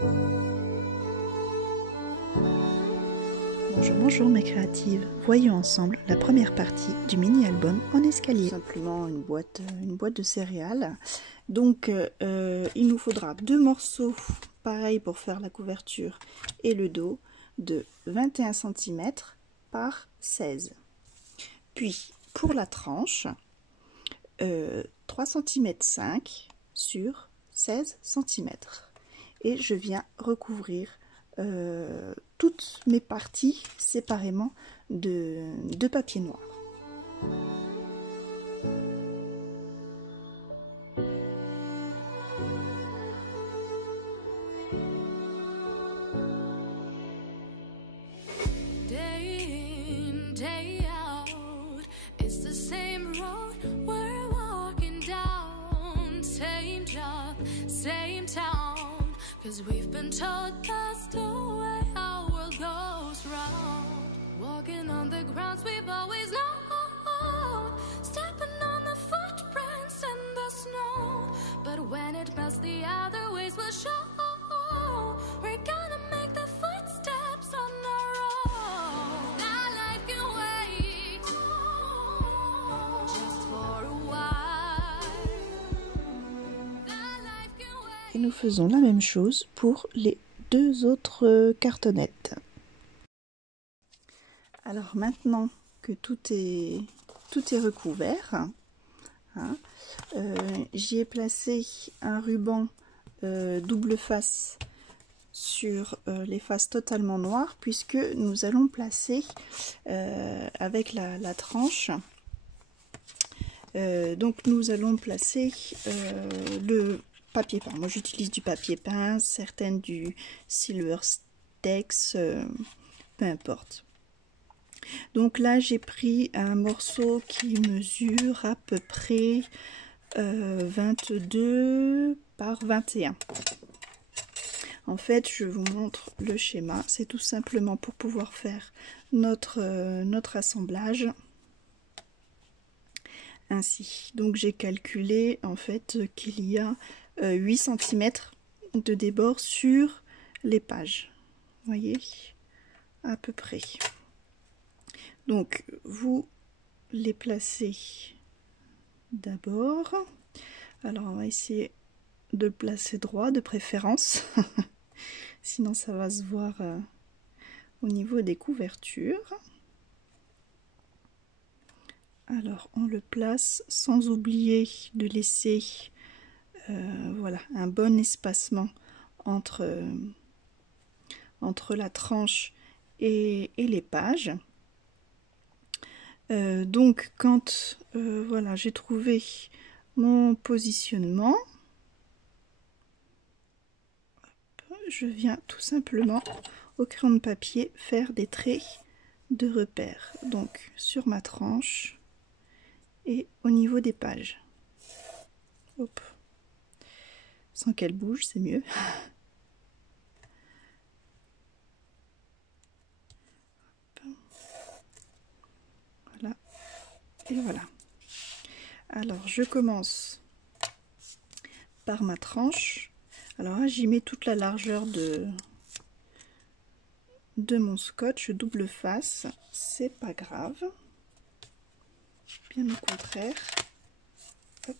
Bonjour, bonjour mes créatives. Voyons ensemble la première partie du mini-album en escalier. Simplement une boîte de céréales. Donc il nous faudra 2 morceaux, pareil pour faire la couverture et le dos, de 21 cm par 16. Puis pour la tranche, 3 cm 5 sur 16 cm. Et je viens recouvrir toutes mes parties séparément de papier noir. Cause we've been told that's the way our world goes round. Walking on the grounds we've always known, stepping on the footprints in the snow. But when it melts, the other ways will show. We're gonna make the footsteps on our own. That life can wait, just for a while. That life can wait. Et nous faisons la même chose pour les 2 autres cartonnettes. Alors maintenant que tout est recouvert, hein, j'y ai placé un ruban double face sur les faces totalement noires, puisque nous allons placer avec la tranche, donc nous allons placer le papier peint. Moi j'utilise du papier peint, certaines du Silvertex, peu importe. Donc là j'ai pris un morceau qui mesure à peu près 22 par 21. En fait je vous montre le schéma, c'est tout simplement pour pouvoir faire notre assemblage ainsi. Donc j'ai calculé en fait qu'il y a 8 cm de débord sur les pages, vous voyez, à peu près. Donc vous les placez d'abord, alors on va essayer de le placer droit de préférence, sinon ça va se voir au niveau des couvertures. Alors on le place sans oublier de laisser voilà, un bon espacement entre la tranche et les pages. Donc quand voilà, j'ai trouvé mon positionnement, je viens tout simplement au crayon de papier faire des traits de repère, donc sur ma tranche et au niveau des pages. Hop. Sans qu'elle bouge, c'est mieux. Voilà. Et voilà. Alors je commence par ma tranche. Alors là j'y mets toute la largeur de mon scotch double face, c'est pas grave, bien au contraire. Hop.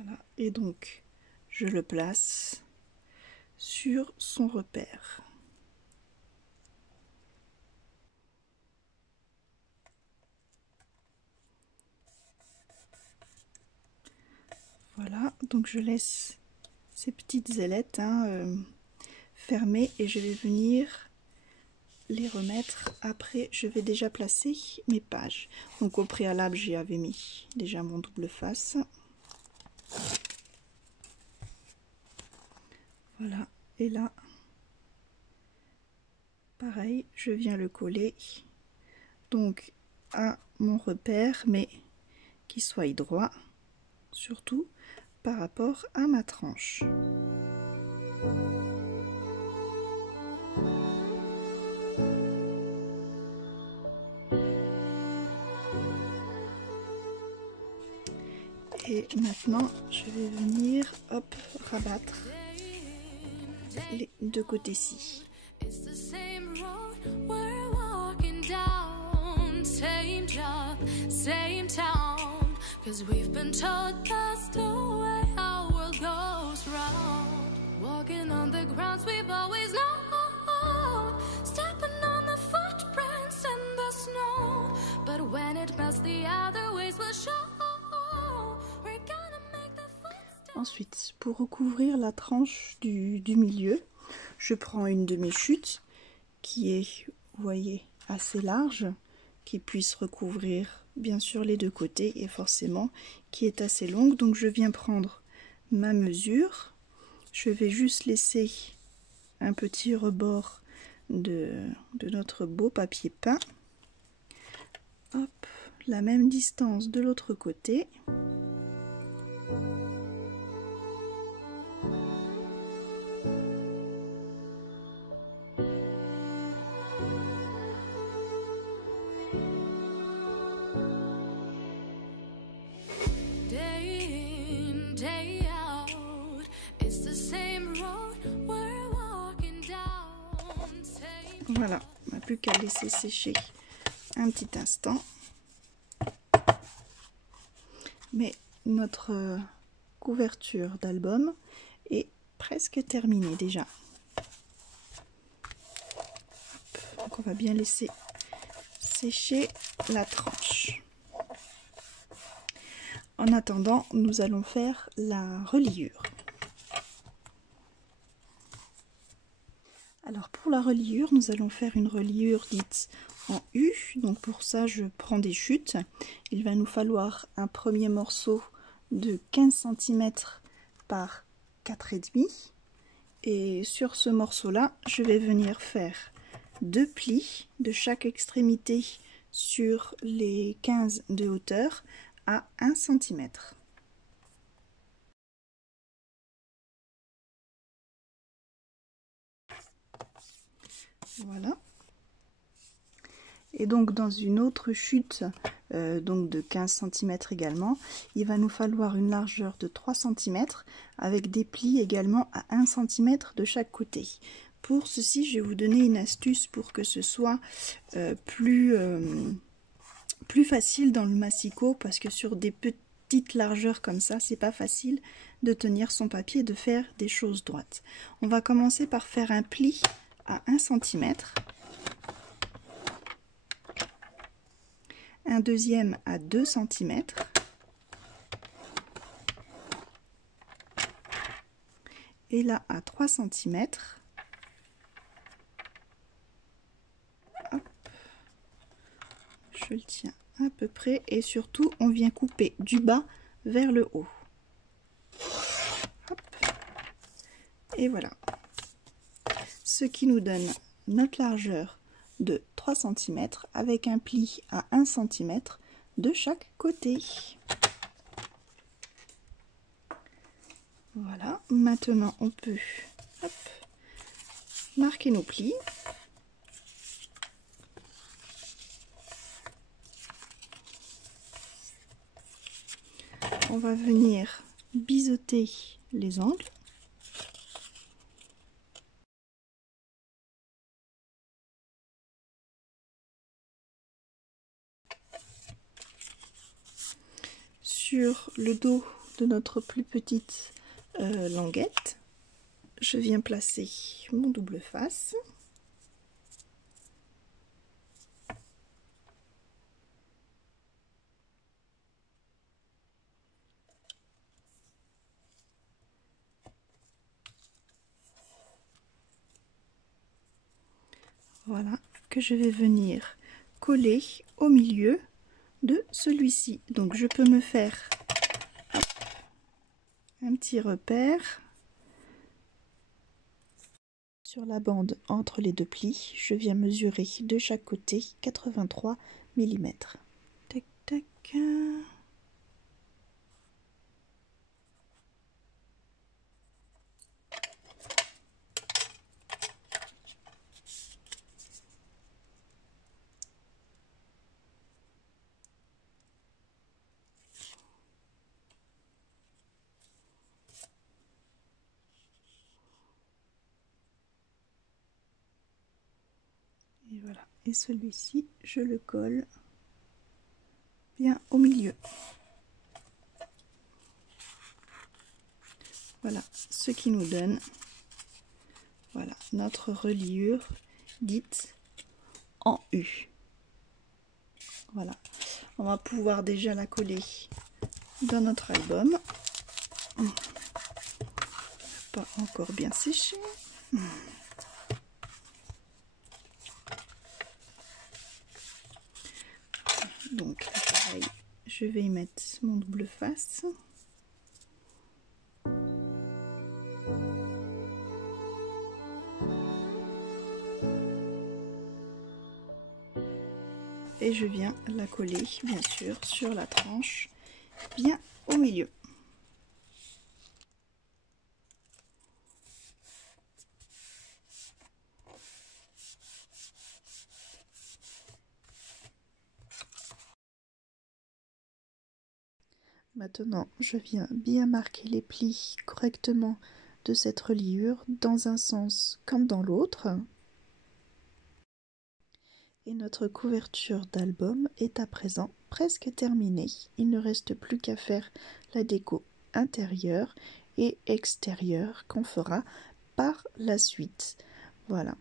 Voilà, et donc je le place sur son repère. Voilà, donc je laisse ces petites ailettes fermées et je vais venir les remettre. Après je vais déjà placer mes pages. Donc au préalable j'y avais mis déjà mon double face. Voilà, et là pareil, je viens le coller donc à mon repère, mais qu'il soit droit, surtout par rapport à ma tranche. Et maintenant, je vais venir, hop, rabattre les deux côtés-ci. It's the same road we're walking down, same job, same town. 'Cause we've been told that's the way our world goes round. Walking on the grounds we've always known, stepping on the footprints in the snow. But when it melts, the other ways will show. We're gonna make the footsteps. Ensuite, pour recouvrir la tranche du milieu, je prends une de mes chutes qui est, vous voyez, assez large, qui puisse recouvrir bien sûr les deux côtés et forcément qui est assez longue. Donc je viens prendre ma mesure, je vais juste laisser un petit rebord de notre beau papier peint. Hop, la même distance de l'autre côté. Voilà, on n'a plus qu'à laisser sécher un petit instant. Mais notre couverture d'album est presque terminée déjà. Donc on va bien laisser sécher la tranche. En attendant, nous allons faire la reliure. Alors pour la reliure, nous allons faire une reliure dite en U. Donc pour ça, je prends des chutes. Il va nous falloir un premier morceau de 15 cm par 4,5. Et sur ce morceau-là, je vais venir faire 2 plis de chaque extrémité sur les 15 de hauteur à 1 cm. Voilà. Et donc dans une autre chute donc de 15 cm également, il va nous falloir une largeur de 3 cm avec des plis également à 1 cm de chaque côté. Pour ceci, je vais vous donner une astuce pour que ce soit plus facile dans le massicot, parce que sur des petites largeurs comme ça, c'est pas facile de tenir son papier et de faire des choses droites. On va commencer par faire un pli à 1 cm, un deuxième à 2 cm, et là à 3 cm. Hop. Je le tiens à peu près et surtout on vient couper du bas vers le haut. Hop. Et voilà. Ce qui nous donne notre largeur de 3 cm avec un pli à 1 cm de chaque côté. Voilà, maintenant on peut hop, marquer nos plis. On va venir biseauter les angles. Sur le dos de notre plus petite languette, je viens placer mon double face. Voilà, que je vais venir coller au milieu de celui-ci. Donc je peux me faire un petit repère sur la bande entre les deux plis. Je viens mesurer de chaque côté 83 mm. Tac tac. Et celui-ci, je le colle bien au milieu. Voilà ce qui nous donne, voilà, notre reliure dite en U. Voilà, on va pouvoir déjà la coller dans notre album. Pas encore bien séché. Donc pareil, je vais y mettre mon double face. Et je viens la coller bien sûr sur la tranche, bien au milieu. Maintenant, je viens bien marquer les plis correctement de cette reliure dans un sens comme dans l'autre. Et notre couverture d'album est à présent presque terminée. Il ne reste plus qu'à faire la déco intérieure et extérieure qu'on fera par la suite. Voilà.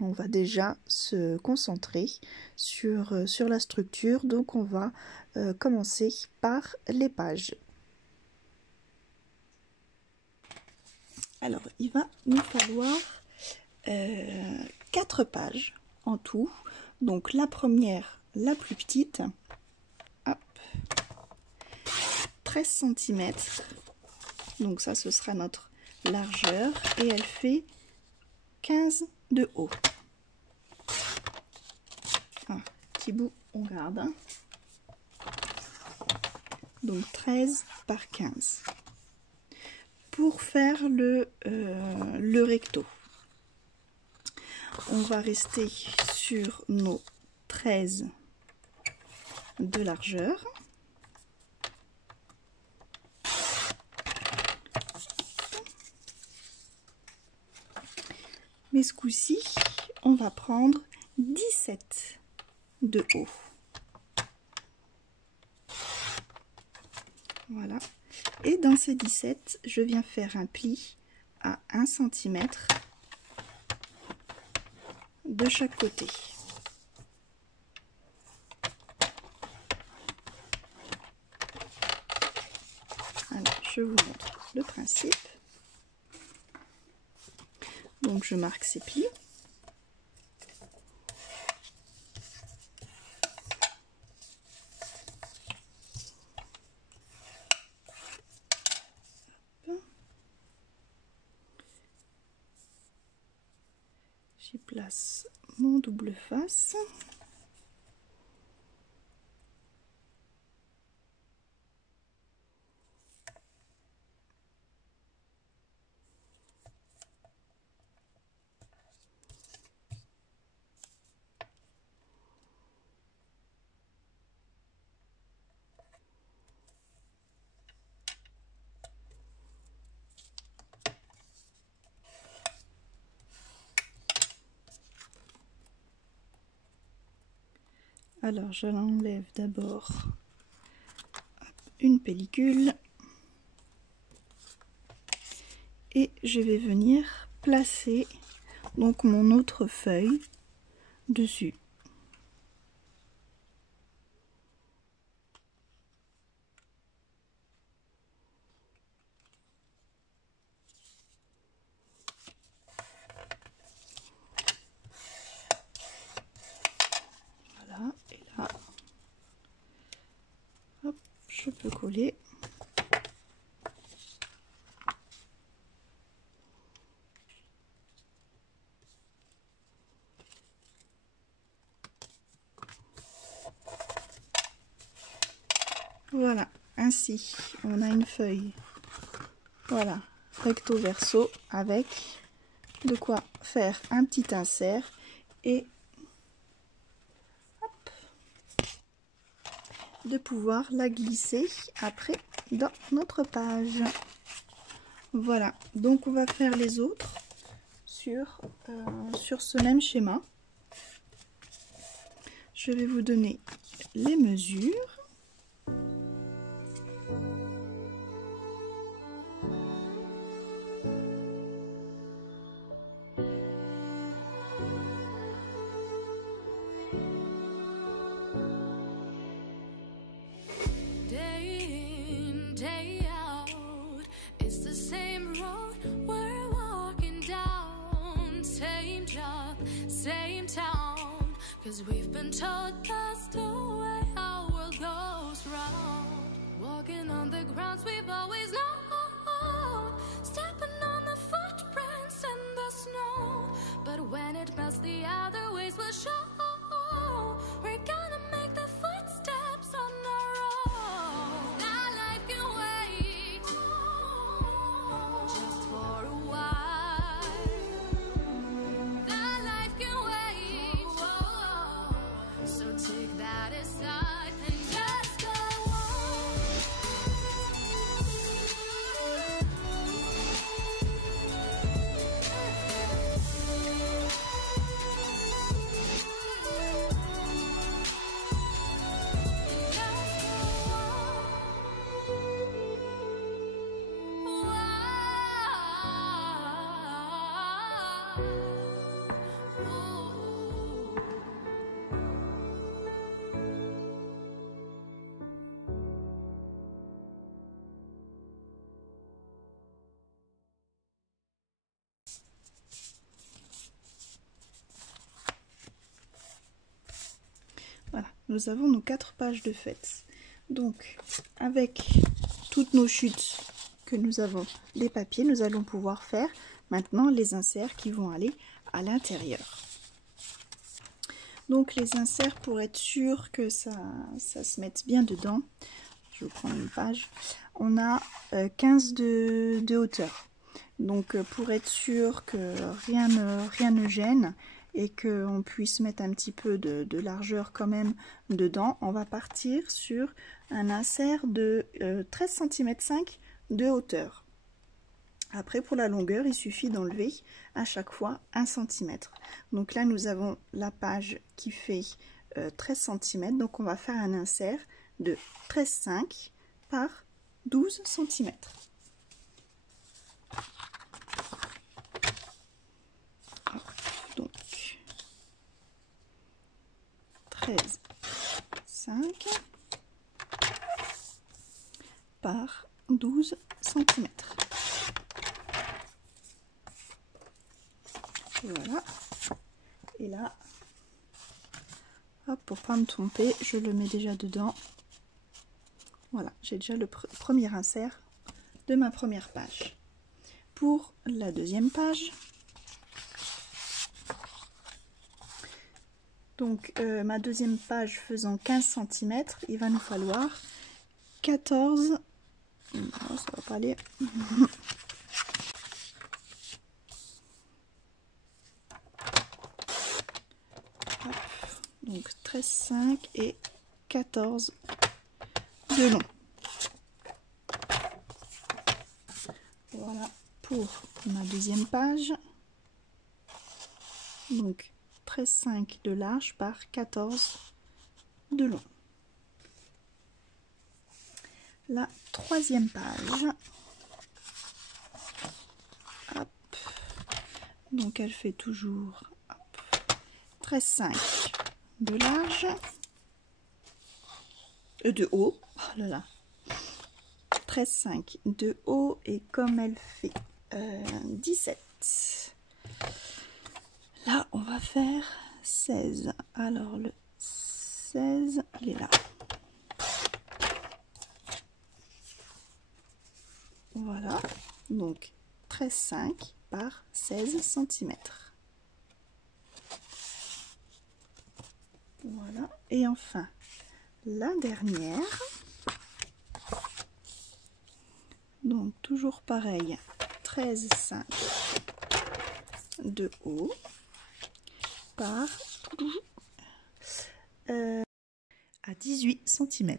On va déjà se concentrer sur la structure, donc on va commencer par les pages. Alors, il va nous falloir 4 pages en tout. Donc la première, la plus petite, hop, 13 cm. Donc ça, ce sera notre largeur et elle fait 15 de haut. Un petit bout, on garde. Donc 13 par 15. Pour faire le recto, on va rester sur nos 13 de largeur. Mais ce coup-ci, on va prendre 17 de haut. Voilà. Et dans ces 17, je viens faire un pli à 1 cm de chaque côté. Alors, je vous montre le principe. Donc, je marque ces plis. J'y place mon double face. Alors, je l'enlève d'abord une pellicule et je vais venir placer donc mon autre feuille dessus. Voilà, et là, hop, je peux coller. Voilà, ainsi on a une feuille, voilà, recto verso, avec de quoi faire un petit insert et hop, de pouvoir la glisser après dans notre page. Voilà, donc on va faire les autres sur ce même schéma. je vais vous donner les mesures. Cause we've been told that's the way our world goes round. Walking on the grounds we've always known, stepping on the footprints in the snow. But when it melts, the other ways will show. We're gonna make the footsteps on our own. That life can wait just for a while. That life can wait. So take that aside and just go Voilà, nous avons nos 4 pages de fête. Donc, avec toutes nos chutes que nous avons, les papiers, nous allons pouvoir faire maintenant les inserts qui vont aller à l'intérieur. Donc, les inserts, pour être sûr que ça se mette bien dedans, je vais prendre une page, on a 15 de hauteur. Donc, pour être sûr que rien ne gêne, et qu'on puisse mettre un petit peu de largeur quand même dedans, on va partir sur un insert de 13 cm 5 de hauteur. Après, pour la longueur, il suffit d'enlever à chaque fois 1 cm. Donc là, nous avons la page qui fait 13 cm, donc on va faire un insert de 13,5 par 12 cm. Donc 13,5 par 12 cm. Voilà. Et là, hop, pour pas me tromper, je le mets déjà dedans. Voilà, j'ai déjà le premier insert de ma première page. Pour la deuxième page, donc ma deuxième page faisant 15 cm, il va nous falloir 14, non, ça va pas aller, donc 13,5 et 14 de long. Voilà pour ma deuxième page, donc 13,5 de large par 14 de long. La troisième page, hop, donc elle fait toujours 13,5 de large, de haut, oh là là, 13,5 de haut, et comme elle fait 17, là on va faire 16. Alors le 16, il est là. Voilà, donc 13,5 par 16 cm. Voilà, et enfin la dernière, donc toujours pareil, 13,5 de haut par à 18 cm.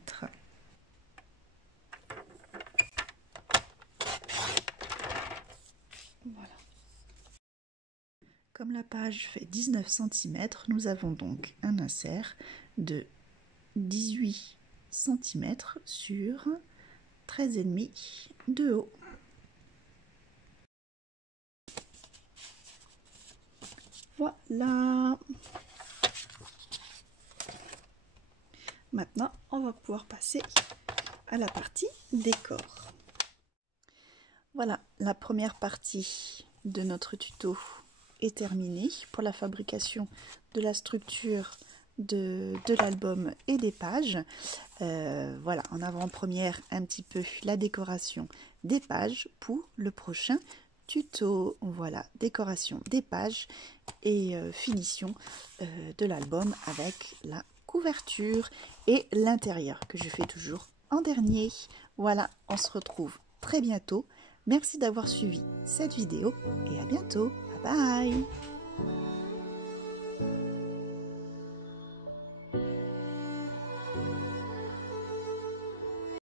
Voilà. Comme la page fait 19 cm, nous avons donc un insert de 18 cm sur 13,5 de haut. Voilà. Maintenant, on va pouvoir passer à la partie décor. Voilà, la première partie de notre tuto est terminée pour la fabrication de la structure de l'album et des pages. Voilà, en avant-première un petit peu la décoration des pages pour le prochain tuto. Voilà, décoration des pages et finition de l'album avec la couverture et l'intérieur que je fais toujours en dernier. Voilà, on se retrouve très bientôt. Merci d'avoir suivi cette vidéo et à bientôt. Bye bye.